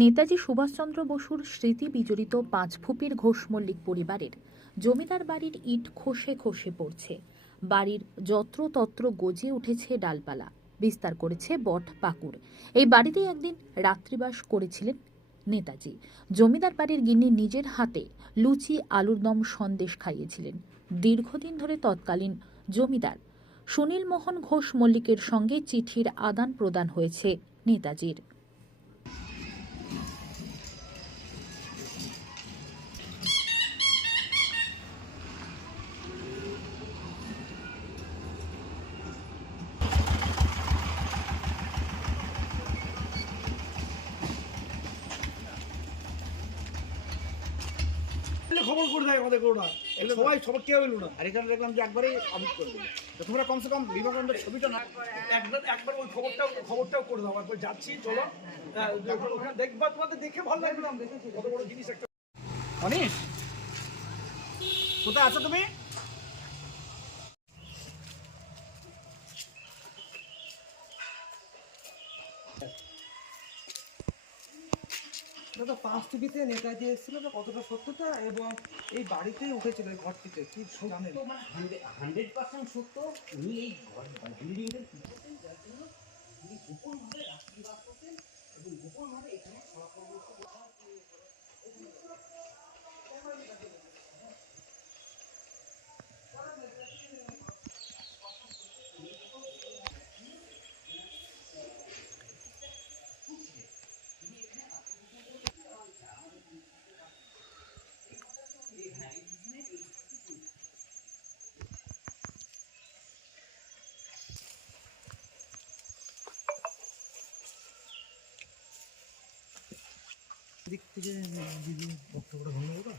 নেতাজি সুভাষচন্দ্র বসুর স্মৃতি বিজড়িত পাঁচ ফুপির ঘোষ মল্লিক পরিবারের। জমিদার বাড়ির ইট খসে খসে পড়ছে। বাড়ির যত্রতত্র গজে উঠেছে ডালপালা। বিস্তার করেছে বট পাকুড়। এই বাড়িতে একদিন রাত্রিবাস করেছিলেন নেতাজি। জমিদার বাড়ির গিন্নি নিজের হাতে লুচি, আলুর দম সন্দেশ খাইয়েছিলেন। দীর্ঘদিন ধরে তৎকালীন জমিদার সুনীল মোহন ঘোষ মল্লিকের সঙ্গে চিঠির আদান প্রদান হয়েছে নেতাজির। খবর করে দেয় আমাদের ওরা এগুলো সবাই সবাই কেউ এলো না আর এখানে দেখলাম যে একবারেই অমিট করে দিল। তো তোমরা কমসে কম বিবেকানন্দের ছবিটা না একবার একবার ওই খবরটাও খবরটাও করে দাও একবার যাচ্ছি চলো। হ্যাঁ, ওখানে- দেখবা তোমাদের দেখে ভালো লাগল কত বড় জিনিস একটা অনিশ কোথায় আছো তুমি? দাদা পাঁচ টিভিতে নেতাজি এসেছিল না কতটা সত্যতা এবং এই বাড়িতেই উঠেছিল, এই ঘরটিতে। কি জানেন? হান্ড্রেড পার্সেন্ট সত্য, উনি এই ঘর বিল্ডিংয়ের পিছনে যার জন্য উনি গোপনভাবে রাত্রিবাস করতেন এবং গোপনভাবে এখানে দিক থেকে বক্তব্যটা ধন্যবাদ।